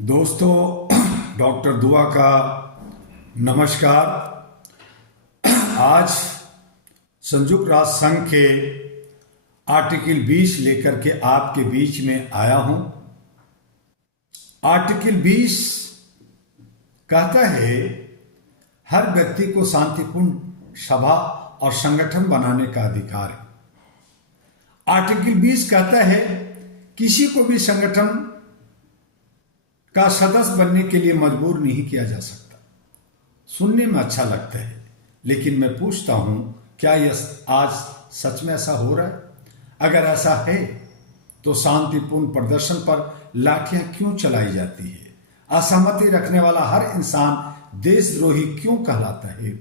दोस्तों, डॉक्टर दुआ का नमस्कार। आज संयुक्त राष्ट्र संघ के आर्टिकल 20 लेकर के आपके बीच में आया हूं। आर्टिकल 20 कहता है हर व्यक्ति को शांतिपूर्ण सभा और संगठन बनाने का अधिकार है। आर्टिकल 20 कहता है किसी को भी संगठन का सदस्य बनने के लिए मजबूर नहीं किया जा सकता। सुनने में अच्छा लगता है, लेकिन मैं पूछता हूं, क्या यह आज सच में ऐसा हो रहा है? अगर ऐसा है तो शांतिपूर्ण प्रदर्शन पर लाठियां क्यों चलाई जाती है? असहमति रखने वाला हर इंसान देशद्रोही क्यों कहलाता है?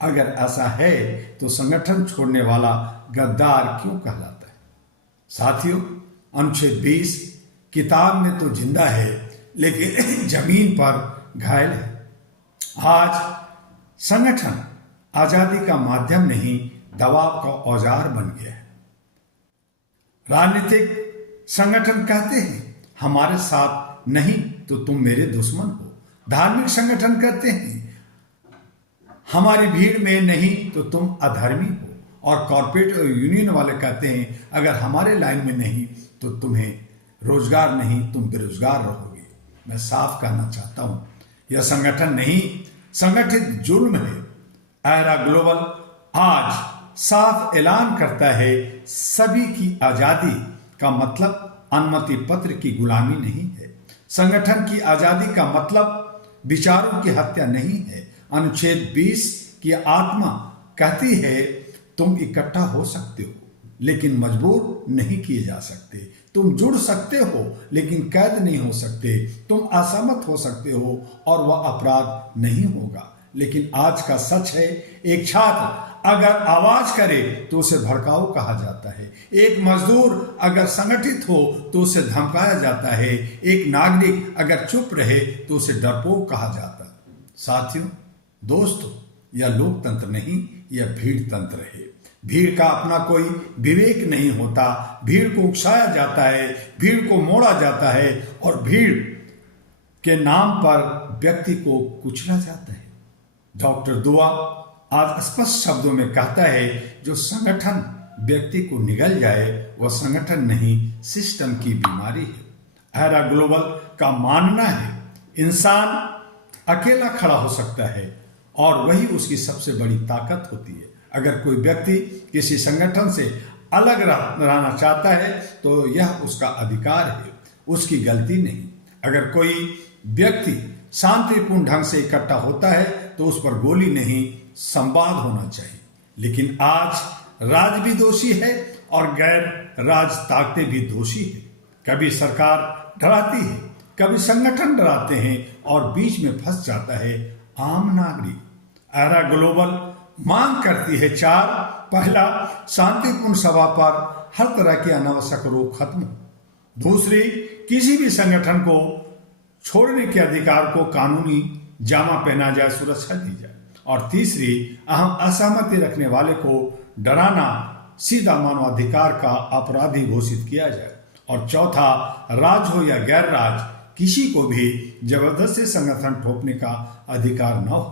अगर ऐसा है तो संगठन छोड़ने वाला गद्दार क्यों कहलाता है? साथियों, अनुच्छेद 20 किताब में तो जिंदा है, लेकिन जमीन पर घायल है। आज संगठन आजादी का माध्यम नहीं, दबाव का औजार बन गया है। राजनीतिक संगठन कहते हैं हमारे साथ नहीं तो तुम मेरे दुश्मन हो। धार्मिक संगठन कहते हैं हमारी भीड़ में नहीं तो तुम अधर्मी हो। और कॉर्पोरेट और यूनियन वाले कहते हैं अगर हमारे लाइन में नहीं तो तुम्हें रोजगार नहीं, तुम बेरोजगार रहोगे। मैं साफ कहना चाहता हूं, यह संगठन नहीं, संगठित जुल्म है। एरा ग्लोबल आज साफ ऐलान करता है सभी की आजादी का मतलब अनुमति पत्र की गुलामी नहीं है। संगठन की आजादी का मतलब विचारों की हत्या नहीं है। अनुच्छेद 20 की आत्मा कहती है तुम इकट्ठा हो सकते हो, लेकिन मजबूर नहीं किए जा सकते। तुम जुड़ सकते हो, लेकिन कैद नहीं हो सकते। तुम असहमत हो सकते हो और वह अपराध नहीं होगा। लेकिन आज का सच है, एक छात्र अगर आवाज करे तो उसे भड़काऊ कहा जाता है। एक मजदूर अगर संगठित हो तो उसे धमकाया जाता है। एक नागरिक अगर चुप रहे तो उसे डरपोक कहा जाता है। साथियों, दोस्तों, यह लोकतंत्र नहीं, यह भीड़ तंत्र है। भीड़ का अपना कोई विवेक नहीं होता। भीड़ को उकसाया जाता है, भीड़ को मोड़ा जाता है और भीड़ के नाम पर व्यक्ति को कुचला जाता है। डॉक्टर दुआ आज स्पष्ट शब्दों में कहता है जो संगठन व्यक्ति को निगल जाए वह संगठन नहीं, सिस्टम की बीमारी है। एरा ग्लोबल का मानना है इंसान अकेला खड़ा हो सकता है और वही उसकी सबसे बड़ी ताकत होती है। अगर कोई व्यक्ति किसी संगठन से अलग रहना चाहता है तो यह उसका अधिकार है, उसकी गलती नहीं। अगर कोई व्यक्ति शांतिपूर्ण ढंग से इकट्ठा होता है तो उस पर गोली नहीं, संवाद होना चाहिए। लेकिन आज राज भी दोषी है और गैर राज ताकतें भी दोषी है। कभी सरकार डराती है, कभी संगठन डराते हैं और बीच में फंस जाता है आम नागरिक। एरा ग्लोबल मांग करती है 4। पहला, शांतिपूर्ण सभा पर हर तरह की अनावश्यक रोक खत्म हो। दूसरी, किसी भी संगठन को छोड़ने के अधिकार को कानूनी जामा पहना जाए, सुरक्षा दी जाए। और तीसरी, अहम असहमति रखने वाले को डराना सीधा मानवाधिकार का अपराधी घोषित किया जाए। और चौथा, राज हो या गैर राज, किसी को भी जबरदस्ती संगठन थोपने का अधिकार न हो।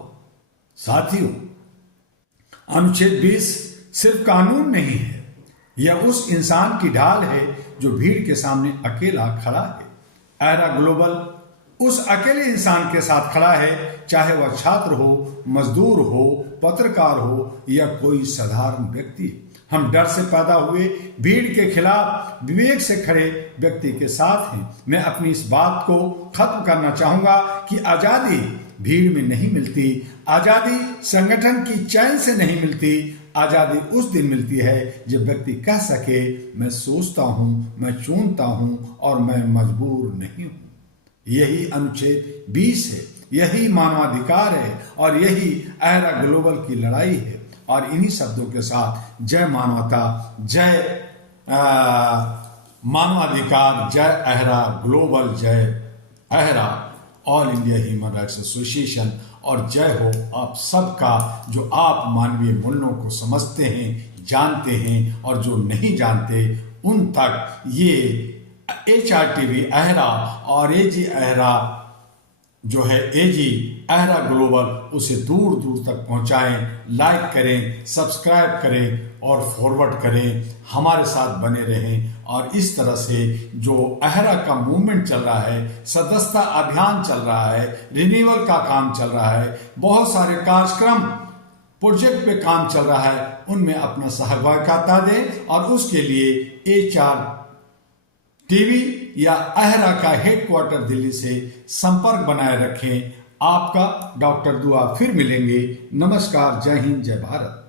साथियों, अनुच्छेद 20 सिर्फ कानून नहीं है, यह उस इंसान की ढाल है जो भीड़ के सामने अकेला खड़ा है। एरा ग्लोबल उस अकेले इंसान के साथ खड़ा है, चाहे वह छात्र हो, मजदूर हो, पत्रकार हो या कोई साधारण व्यक्ति। हम डर से पैदा हुए, भीड़ के खिलाफ विवेक से खड़े व्यक्ति के साथ हैं। मैं अपनी इस बात को खत्म करना चाहूंगा कि आजादी भीड़ में नहीं मिलती, आजादी संगठन की चैन से नहीं मिलती। आजादी उस दिन मिलती है जब व्यक्ति कह सके मैं सोचता हूं, मैं चुनता हूं और मैं मजबूर नहीं हूं। यही अनुच्छेद 20 है, यही मानवाधिकार है और यही एरा ग्लोबल की लड़ाई है। और इन्हीं शब्दों के साथ जय मानवता, जय मानवाधिकार, जय एरा ग्लोबल, जय era all India human rights association और जय हो आप सबका जो आप मानवीय मूल्यों को समझते हैं, जानते हैं और जो नहीं जानते उन तक ये HRTV अहरा और AG अहरा जो है एजी अहरा ग्लोबल, उसे दूर दूर तक पहुंचाएं, लाइक करें, सब्सक्राइब करें और फॉरवर्ड करें, हमारे साथ बने रहें। और इस तरह से जो अहरा का मूवमेंट चल रहा है, सदस्यता अभियान चल रहा है, रिन्यूअल का काम चल रहा है, बहुत सारे कार्यक्रम प्रोजेक्ट पे काम चल रहा है, उनमें अपना सहभागिता दें और उसके लिए HR टीवी या अहरा का हेडक्वार्टर दिल्ली से संपर्क बनाए रखें। आपका डॉक्टर दुआ। फिर मिलेंगे। नमस्कार, जय हिंद, जय भारत।